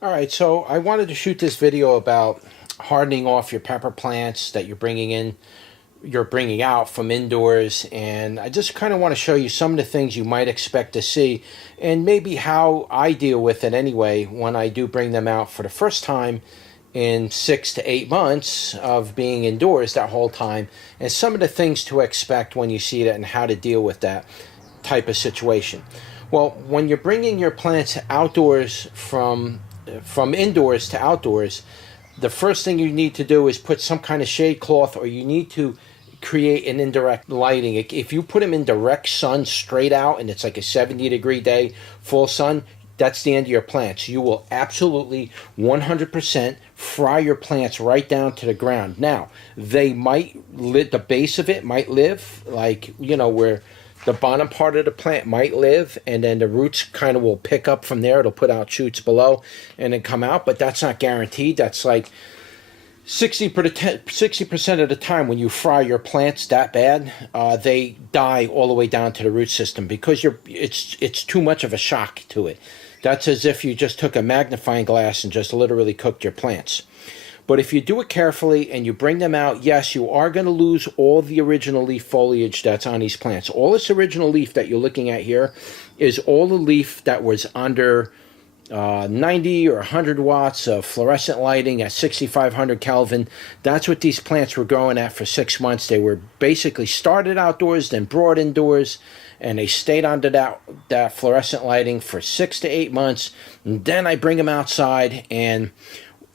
All right, so I wanted to shoot this video about hardening off your pepper plants that you're bringing out from indoors, and I just kind of want to show you some of the things you might expect to see and maybe how I deal with it anyway when I do bring them out for the first time in 6 to 8 months of being indoors that whole time, and some of the things to expect when you see that and how to deal with that type of situation. Well, when you're bringing your plants outdoors from indoors to outdoors, the first thing you need to do is put some kind of shade cloth, or you need to create an indirect lighting. If you put them in direct sun straight out and it's like a 70-degree day, full sun, that's the end of your plants. You will absolutely 100% fry your plants right down to the ground. Now, they might the base of it might live, like, where the bottom part of the plant might live, and then the roots kind of will pick up from there. It'll put out shoots below and then come out, but that's not guaranteed. That's like 60% of the time when you fry your plants that bad, they die all the way down to the root system because it's too much of a shock to it. That's as if you just took a magnifying glass and just literally cooked your plants. But if you do it carefully and you bring them out, yes, you are going to lose all the original leaf foliage that's on these plants. All this original leaf that you're looking at here is all the leaf that was under 90 or 100 watts of fluorescent lighting at 6500 Kelvin. That's what these plants were growing at for 6 months. They were basically started outdoors, then brought indoors, and they stayed under that fluorescent lighting for 6 to 8 months. And then I bring them outside, and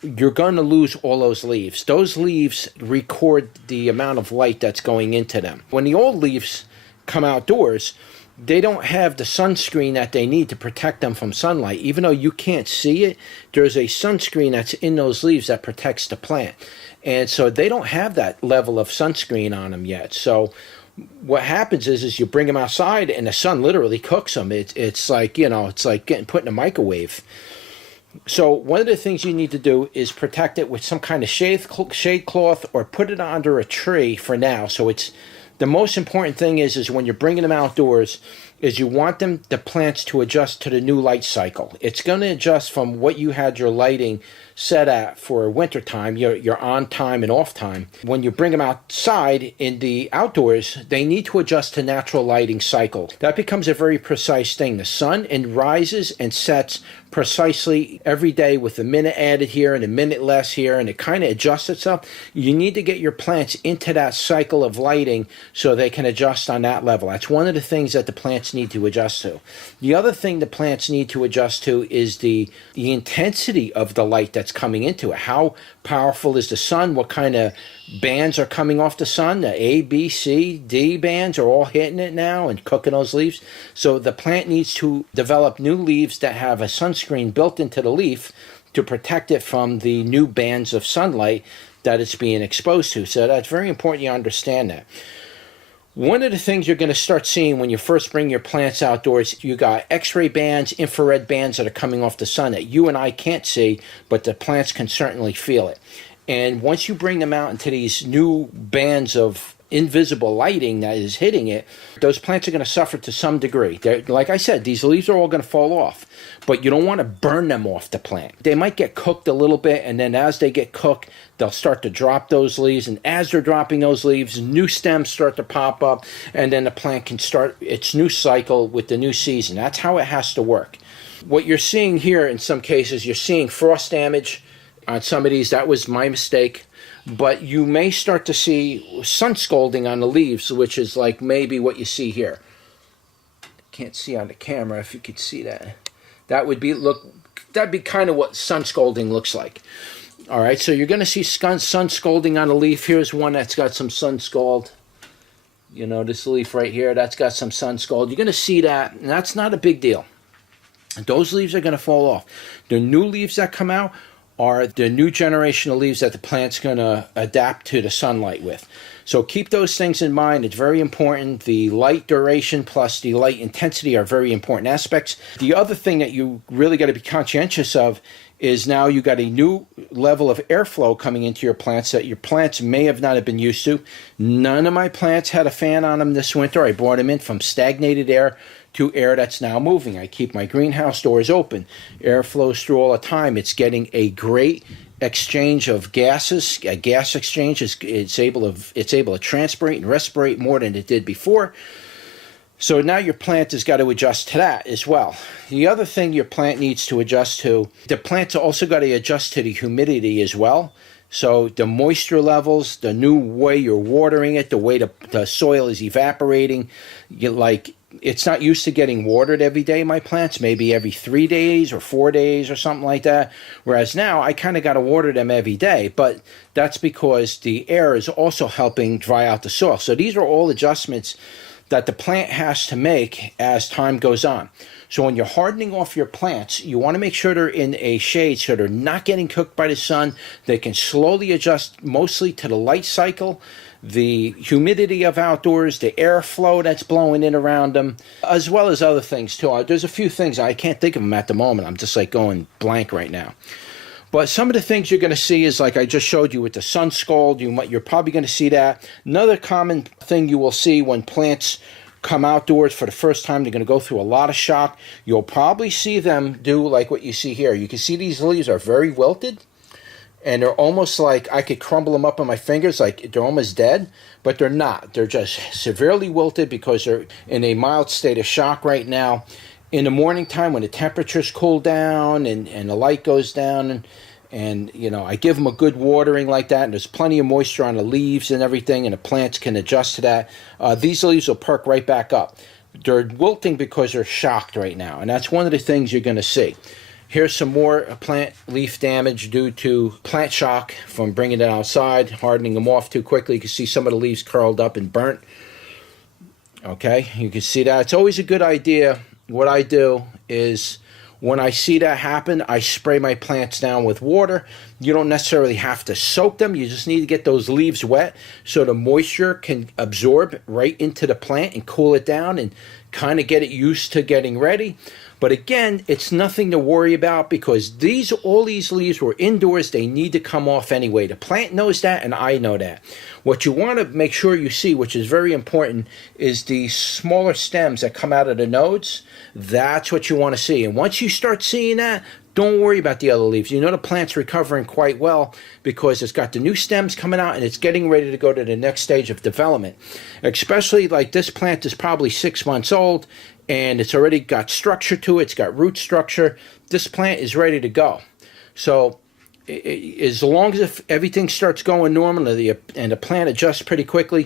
you're going to lose all those leaves. Those leaves record the amount of light that's going into them. When the old leaves come outdoors, they don't have the sunscreen that they need to protect them from sunlight. Even though you can't see it, there's a sunscreen that's in those leaves that protects the plant. And so they don't have that level of sunscreen on them yet. So what happens is you bring them outside and the sun literally cooks them. It's like, it's like getting put in a microwave. So one of the things you need to do is protect it with some kind of shade cloth, or put it under a tree for now. So the most important thing is when you're bringing them outdoors is you want the plants to adjust to the new light cycle. It's going to adjust from what you had your lighting set at for winter time, your on time and off time. When you bring them outside in the outdoors, they need to adjust to natural lighting cycle. That becomes a very precise thing. The sun rises and sets precisely every day with a minute added here and a minute less here, and it kind of adjusts itself. You need to get your plants into that cycle of lighting so they can adjust on that level. That's one of the things that the plants need to adjust to. The other thing the plants need to adjust to is the intensity of the light that's coming into it. How powerful is the sun? What kind of bands are coming off the sun? The A, B, C, D bands are all hitting it now and cooking those leaves. So the plant needs to develop new leaves that have a sunscreen built into the leaf to protect it from the new bands of sunlight that it's being exposed to. So that's very important you understand that. One of the things you're going to start seeing when you first bring your plants outdoors, you got X-ray bands, infrared bands that are coming off the sun that you and I can't see, but the plants can certainly feel it. And once you bring them out into these new bands of invisible lighting that is hitting it, those plants are going to suffer to some degree. Like I said, these leaves are all going to fall off, but you don't want to burn them off the plant. They might get cooked a little bit, and then as they get cooked, they'll start to drop those leaves, and as they're dropping those leaves, new stems start to pop up, and then the plant can start its new cycle with the new season. That's how it has to work. What you're seeing here in some cases, you're seeing frost damage on some of these. That was my mistake. But you may start to see sun scalding on the leaves, which is like maybe what you see here. Can't see on the camera if you could see that. That'd be kind of what sun scalding looks like. All right, so you're going to see sun scalding on a leaf. Here's one that's got some sun scald. This leaf right here, that's got some sun scald. You're going to see that, and that's not a big deal. Those leaves are going to fall off. The new leaves that come out are the new generation of leaves that the plant's going to adapt to the sunlight with. So keep those things in mind. It's very important. The light duration plus the light intensity are very important aspects. The other thing that you really got to be conscientious of is now you got a new level of airflow coming into your plants that your plants may have not have been used to. None of my plants had a fan on them this winter. I brought them in from stagnated air to air that's now moving. I keep my greenhouse doors open. Air flows through all the time. It's getting a great exchange of gases. A gas exchange it's able to transpirate and respirate more than it did before. So now your plant has got to adjust to that as well. The other thing your plant needs to adjust to, the plant's also got to adjust to the humidity as well. So the moisture levels, the new way you're watering it, the way the soil is evaporating, it's not used to getting watered every day, my plants, maybe every 3 days or 4 days or something like that. Whereas now I kind of got to water them every day, but that's because the air is also helping dry out the soil. So these are all adjustments that the plant has to make as time goes on. So when you're hardening off your plants, you want to make sure they're in a shade so they're not getting cooked by the sun. They can slowly adjust mostly to the light cycle, the humidity of outdoors, the airflow that's blowing in around them, as well as other things too. There's a few things, I can't think of them at the moment. I'm just like going blank right now. But some of the things you're going to see is like I just showed you with the sun scald. You're probably going to see that. Another common thing you will see when plants come outdoors for the first time, they're going to go through a lot of shock. You'll probably see them do like what you see here. You can see these leaves are very wilted, and they're almost like I could crumble them up on my fingers, like they're almost dead, but they're not. They're just severely wilted because they're in a mild state of shock right now. In the morning time when the temperatures cool down and the light goes down and I give them a good watering like that, and there's plenty of moisture on the leaves and everything, and the plants can adjust to that, these leaves will perk right back up. They're wilting because they're shocked right now, and that's one of the things you're going to see. Here's some more plant leaf damage due to plant shock from bringing it outside, hardening them off too quickly. You can see some of the leaves curled up and burnt. Okay, you can see that. It's always a good idea. What I do is when I see that happen, I spray my plants down with water. You don't necessarily have to soak them. You just need to get those leaves wet so the moisture can absorb right into the plant and cool it down and kind of get it used to getting ready. But again, it's nothing to worry about because all these leaves were indoors. They need to come off anyway. The plant knows that, and I know that. What you want to make sure you see, which is very important, is the smaller stems that come out of the nodes. That's what you want to see. And once you start seeing that, don't worry about the other leaves. The plant's recovering quite well because it's got the new stems coming out and it's getting ready to go to the next stage of development. Especially like this plant is probably 6 months old and it's already got structure to it. It's got root structure. This plant is ready to go. So as long as everything starts going normally and the plant adjusts pretty quickly,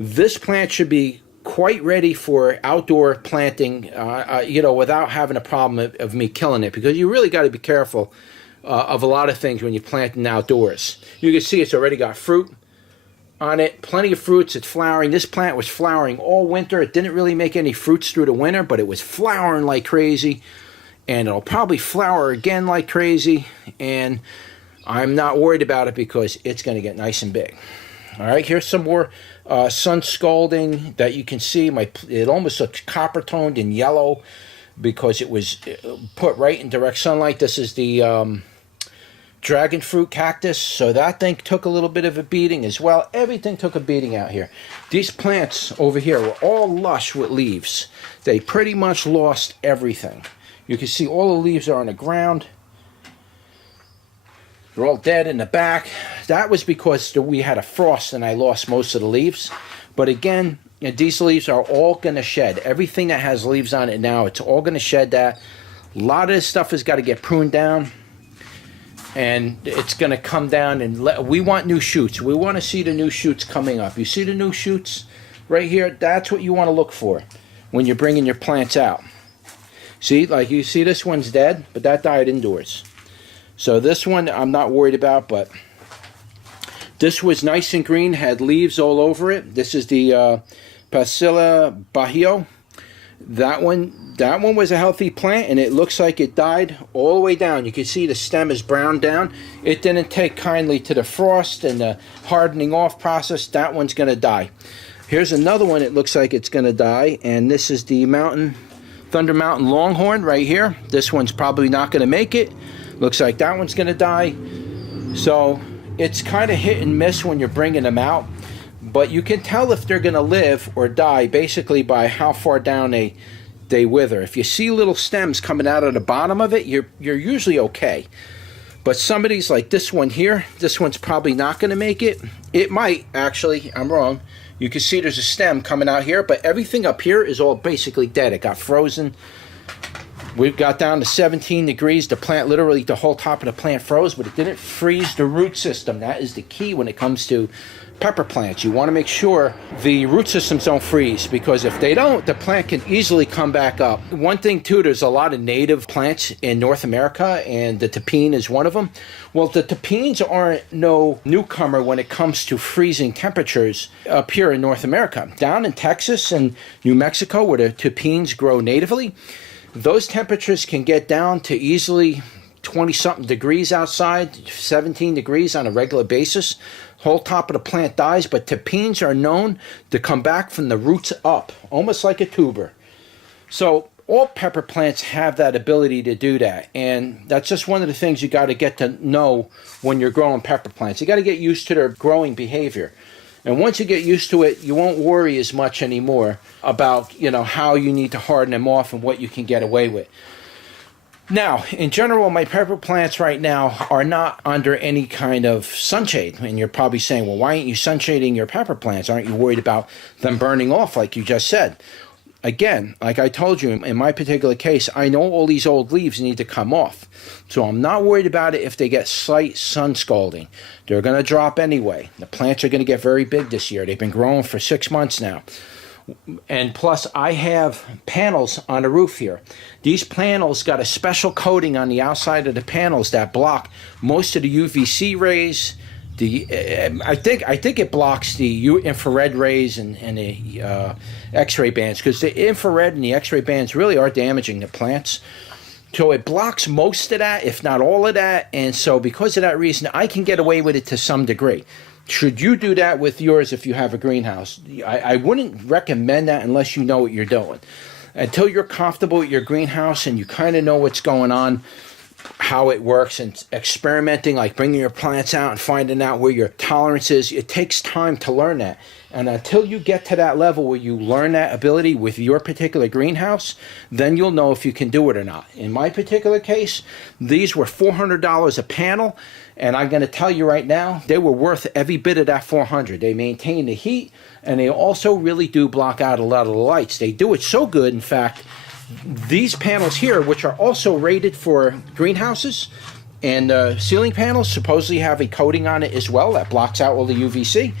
this plant should be quite ready for outdoor planting, without having a problem of me killing it, because you really got to be careful of a lot of things when you're planting outdoors. You can see it's already got fruit on it, plenty of fruits. It's flowering. This plant was flowering all winter. It didn't really make any fruits through the winter, but it was flowering like crazy, and it'll probably flower again like crazy, and I'm not worried about it because it's going to get nice and big. All right, here's some more sun scalding that you can see. It almost looks copper toned and yellow because it was put right in direct sunlight. This is the dragon fruit cactus, so that thing took a little bit of a beating as well. Everything took a beating out here. These plants over here were all lush with leaves. They pretty much lost everything. You can see all the leaves are on the ground. They're all dead in the back. That was because we had a frost and I lost most of the leaves. But again, these leaves are all going to shed. Everything that has leaves on it now, it's all going to shed that. A lot of this stuff has got to get pruned down. And it's going to come down and we want new shoots. We want to see the new shoots coming up. You see the new shoots right here? That's what you want to look for when you're bringing your plants out. See, like you see this one's dead, but that died indoors. So this one I'm not worried about, but this was nice and green, had leaves all over it. This is the Pasilla Bajío. That one was a healthy plant, and it looks like it died all the way down. You can see the stem is browned down. It didn't take kindly to the frost and the hardening off process. That one's going to die. Here's another one. It looks like it's going to die, and this is the Thunder Mountain Longhorn right here. This one's probably not going to make it. Looks like that one's going to die. So it's kind of hit and miss when you're bringing them out. But you can tell if they're going to live or die basically by how far down they they wither. If you see little stems coming out of the bottom of it, you're usually okay. But some of these, like this one here, this one's probably not going to make it. It might, actually. I'm wrong. You can see there's a stem coming out here, but everything up here is all basically dead. It got frozen. We got down to 17 degrees. The plant, literally the whole top of the plant froze, but it didn't freeze the root system. That is the key when it comes to pepper plants. You want to make sure the root systems don't freeze, because if they don't, the plant can easily come back up. One thing too, there's a lot of native plants in North America, and the tapine is one of them. Well, the tapines aren't no newcomer when it comes to freezing temperatures up here in North America. Down in Texas and New Mexico, where the tapines grow natively, those temperatures can get down to easily 20-something degrees outside, 17 degrees on a regular basis. Whole top of the plant dies, but tapines are known to come back from the roots up, almost like a tuber. So all pepper plants have that ability to do that, and that's just one of the things you got to get to know when you're growing pepper plants. You got to get used to their growing behavior. And once you get used to it, you won't worry as much anymore about, how you need to harden them off and what you can get away with. Now, in general, my pepper plants right now are not under any kind of sunshade. And you're probably saying, well, why aren't you sunshading your pepper plants? Aren't you worried about them burning off like you just said? Again, like I told you, in my particular case, I know all these old leaves need to come off. So I'm not worried about it if they get slight sun scalding. They're going to drop anyway. The plants are going to get very big this year. They've been growing for 6 months now. And plus, I have panels on the roof here. These panels got a special coating on the outside of the panels that block most of the UVC rays. I think it blocks the infrared rays and the X-ray bands, because the infrared and the X-ray bands really are damaging the plants. So it blocks most of that, if not all of that. And so because of that reason, I can get away with it to some degree. Should you do that with yours if you have a greenhouse? I wouldn't recommend that unless you know what you're doing. Until you're comfortable with your greenhouse and you kind of know what's going on, how it works, and experimenting, like bringing your plants out and finding out where your tolerance is, it takes time to learn that. And until you get to that level where you learn that ability with your particular greenhouse, then you'll know if you can do it or not. In my particular case, these were $400 a panel, and I'm going to tell you right now, they were worth every bit of that $400. They maintain the heat, and they also really do block out a lot of the lights. They do it so good, in fact, these panels here, which are also rated for greenhouses, and ceiling panels supposedly have a coating on it as well that blocks out all the UVC.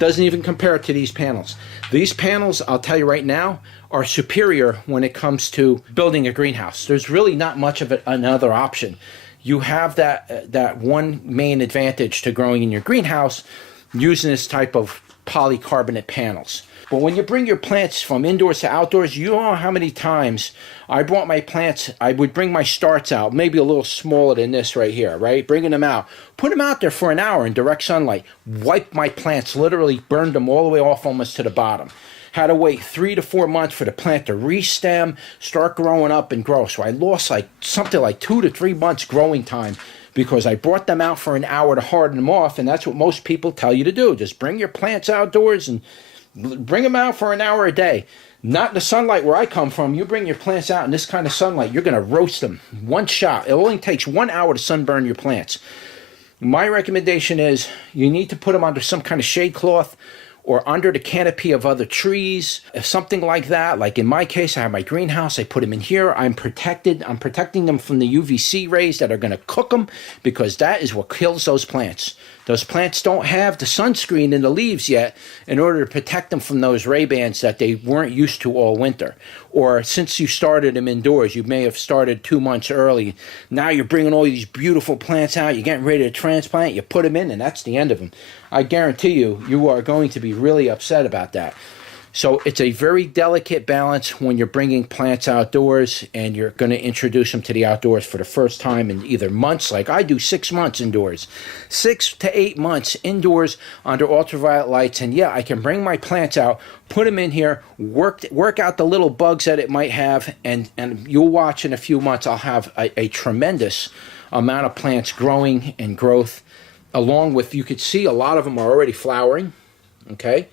Doesn't even compare to these panels. These panels, I'll tell you right now, are superior when it comes to building a greenhouse. There's really not much of another option. You have that one main advantage to growing in your greenhouse using this type of polycarbonate panels. But when you bring your plants from indoors to outdoors, you don't know how many times I brought my plants, I would bring my starts out, maybe a little smaller than this right here, right? Bringing them out, put them out there for an hour in direct sunlight, wipe my plants, literally burned them all the way off almost to the bottom. Had to wait 3 to 4 months for the plant to re-stem, start growing up and grow. So I lost something like 2 to 3 months growing time because I brought them out for an hour to harden them off, and that's what most people tell you to do. Just bring your plants outdoors and bring them out for an hour a day. Not in the sunlight where I come from. You bring your plants out in this kind of sunlight, you're going to roast them. One shot. It only takes 1 hour to sunburn your plants. My recommendation is you need to put them under some kind of shade cloth or under the canopy of other trees, something like that. Like in my case, I have my greenhouse. I put them in here. I'm protected. I'm protecting them from the UVC rays that are going to cook them, because that is what kills those plants. Those plants don't have the sunscreen in the leaves yet in order to protect them from those ray bands that they weren't used to all winter. Or since you started them indoors, you may have started 2 months early. Now you're bringing all these beautiful plants out. You're getting ready to transplant. You put them in, and that's the end of them. I guarantee you, you are going to be really upset about that. So it's a very delicate balance when you're bringing plants outdoors and you're going to introduce them to the outdoors for the first time in either months, like I do 6 months indoors, 6 to 8 months indoors under ultraviolet lights. And yeah, I can bring my plants out, put them in here, work out the little bugs that it might have, and you'll watch in a few months I'll have a tremendous amount of plants growing and growth, along with, you could see a lot of them are already flowering, okay?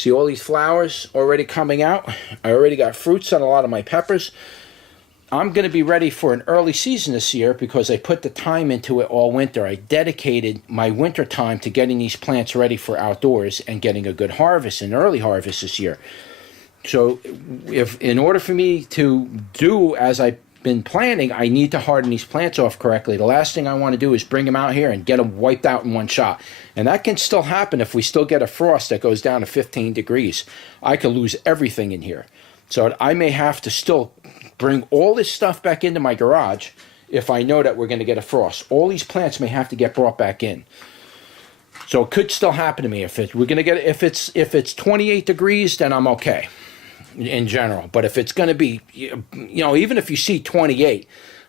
See all these flowers already coming out? I already got fruits on a lot of my peppers. I'm going to be ready for an early season this year because I put the time into it all winter. I dedicated my winter time to getting these plants ready for outdoors and getting a good harvest, an early harvest this year. So if in order for me to do as I've been planning, I need to harden these plants off correctly. The last thing I want to do is bring them out here and get them wiped out in one shot. And that can still happen if we still get a frost that goes down to 15 degrees. I could lose everything in here. So I may have to still bring all this stuff back into my garage if I know that we're going to get a frost. All these plants may have to get brought back in. So it could still happen to me. If it's 28 degrees, then I'm okay in general. But if it's going to be, even if you see 28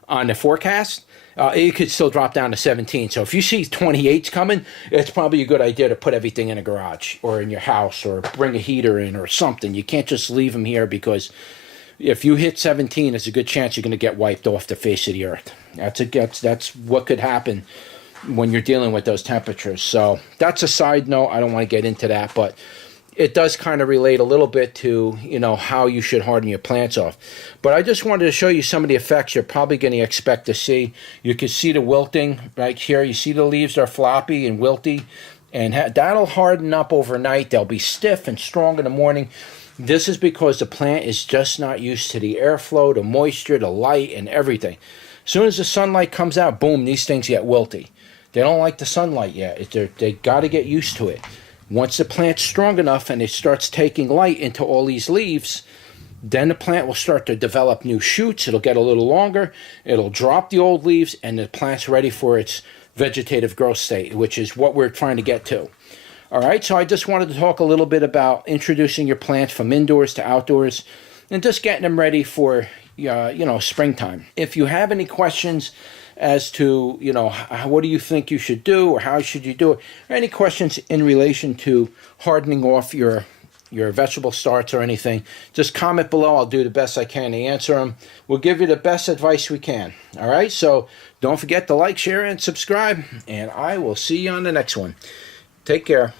on the forecast, it could still drop down to 17. So if you see 28's coming, it's probably a good idea to put everything in a garage or in your house or bring a heater in or something. You can't just leave them here because if you hit 17, there's a good chance you're going to get wiped off the face of the earth. That's what could happen when you're dealing with those temperatures. So that's a side note. I don't want to get into that, but it does kind of relate a little bit to, how you should harden your plants off. But I just wanted to show you some of the effects you're probably going to expect to see. You can see the wilting right here. You see the leaves are floppy and wilty, and that'll harden up overnight. They'll be stiff and strong in the morning. This is because the plant is just not used to the airflow, the moisture, the light, and everything. As soon as the sunlight comes out, boom, these things get wilty. They don't like the sunlight yet. They got to get used to it. Once the plant's strong enough and it starts taking light into all these leaves, then the plant will start to develop new shoots. It'll get a little longer. It'll drop the old leaves, and the plant's ready for its vegetative growth state, which is what we're trying to get to. All right, so I just wanted to talk a little bit about introducing your plants from indoors to outdoors and just getting them ready for, springtime. If you have any questions as to, what do you think you should do or how should you do it, or any questions in relation to hardening off your vegetable starts or anything, just comment below. I'll do the best I can to answer them. We'll give you the best advice we can. All right, so don't forget to like, share, and subscribe, and I will see you on the next one. Take care.